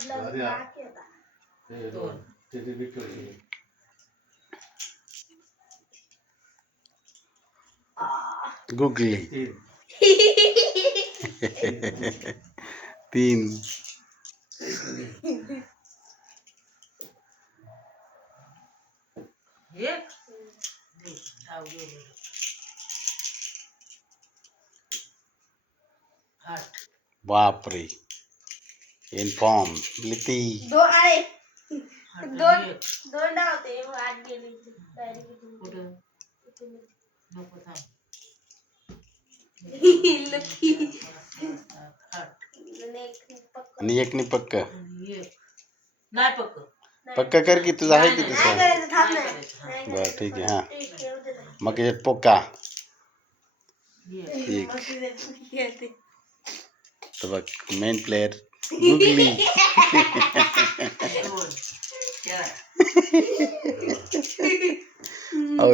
हा. ते ते ते गुगली तीन एक घेऊन आठ इन्फॉर्म लिती दोन अरे दोन एक. दोन डाव होते मग आठ गेले डायरेक्ट कुठं नको थांब लकी। सात, आठ आणि एक नि पक्क नाही पक्क पक्क कर की तुझं आहे की नाही, नाही नाही. बरं ठीक आहे हा. ते ना. मग याच्यात पोका। एक. एक मग ते घेते. तर बघ मेन प्लेअर गुगली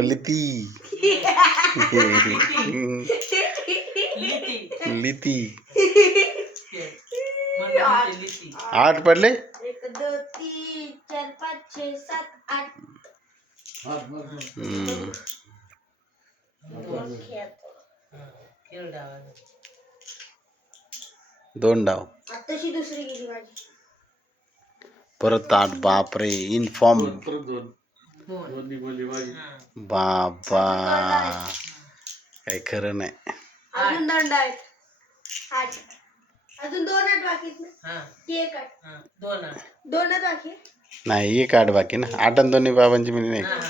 लिती लिटी आठ पडले एक तीन चार पाच छे सात आठ. हम्म. दोन डाव। आताशी दुसरी गेली माझी. परत आठ बापरे इन्फॉर्म परत दोन दोन. दोन निघाली माझी. बाबा. काही खरं नाही. अजून दंड आहेत. आठ. अजून दोन आठ बाकी आहेत ना? हा. ती एक आठ हा दोन आठ दोनच बाकी? आहे. नाही एक आठ बाकी ना. आठ आणि दोन्ही बाबांची हा हा हा.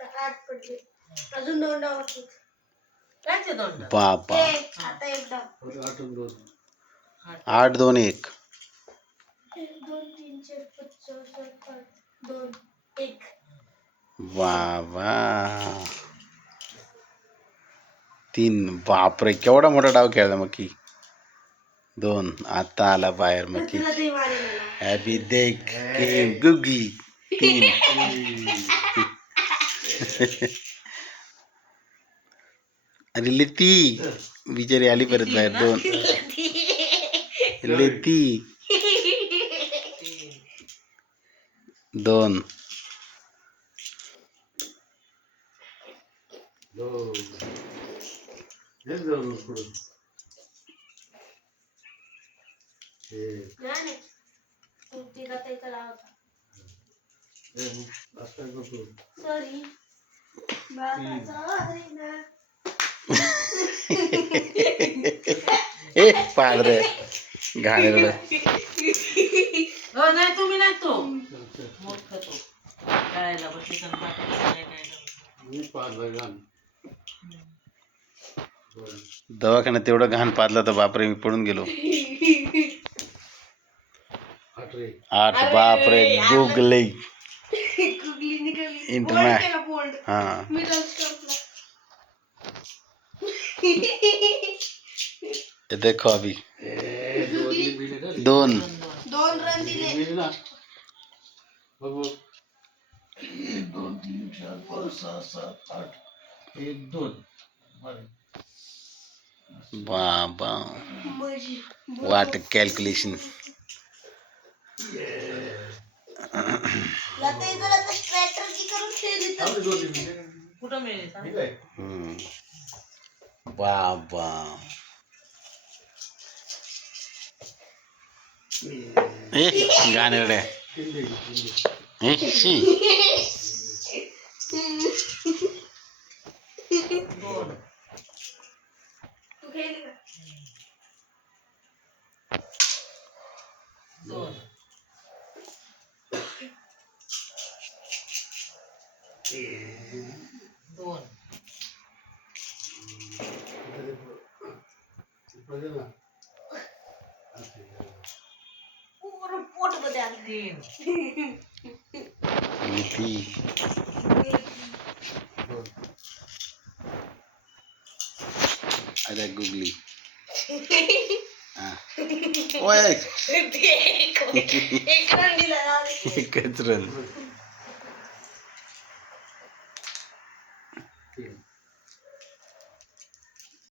आता आठ पडले. अजून दोन डाव बाकी आहेत. कायचे दोन? डाव बाबा. एक. आता एक डाव परत आठ आणि दोन. आठ दोन एक. दोन तीन, बापरे, केवढा मोठा डाव खेळला मग की? दोन, आता आला बाहेर मग की. ते हॅपी देख गुगली तीन. अरे लिती, बिचारी आली परत बाहेर, दोन. लिती दोन सॉरी ए पाड रे घाणेरडं हो नाही तुम्ही नाही तो. मोठा तो खायला बसले तर काय दवाखान्यात तेवढं घाण पाजलं तर बापरे मी पडून गेलो. आठ बापरे गुगली. इंटरनॅट. हा. ये देखो अभी ए, दोन एक मिनिट झाली. दोन दोन रन दिले मिनिट ना बघ बघ एक दोन तीन चार पाच सहा सात आठ एक दोन बाबा वाट कॅल्क्युलेशन लता ए गाणेरडे पोट बता तीन लिपि अरे गूगली। हाँ। ओए। देखो एक रन दिला एक रन।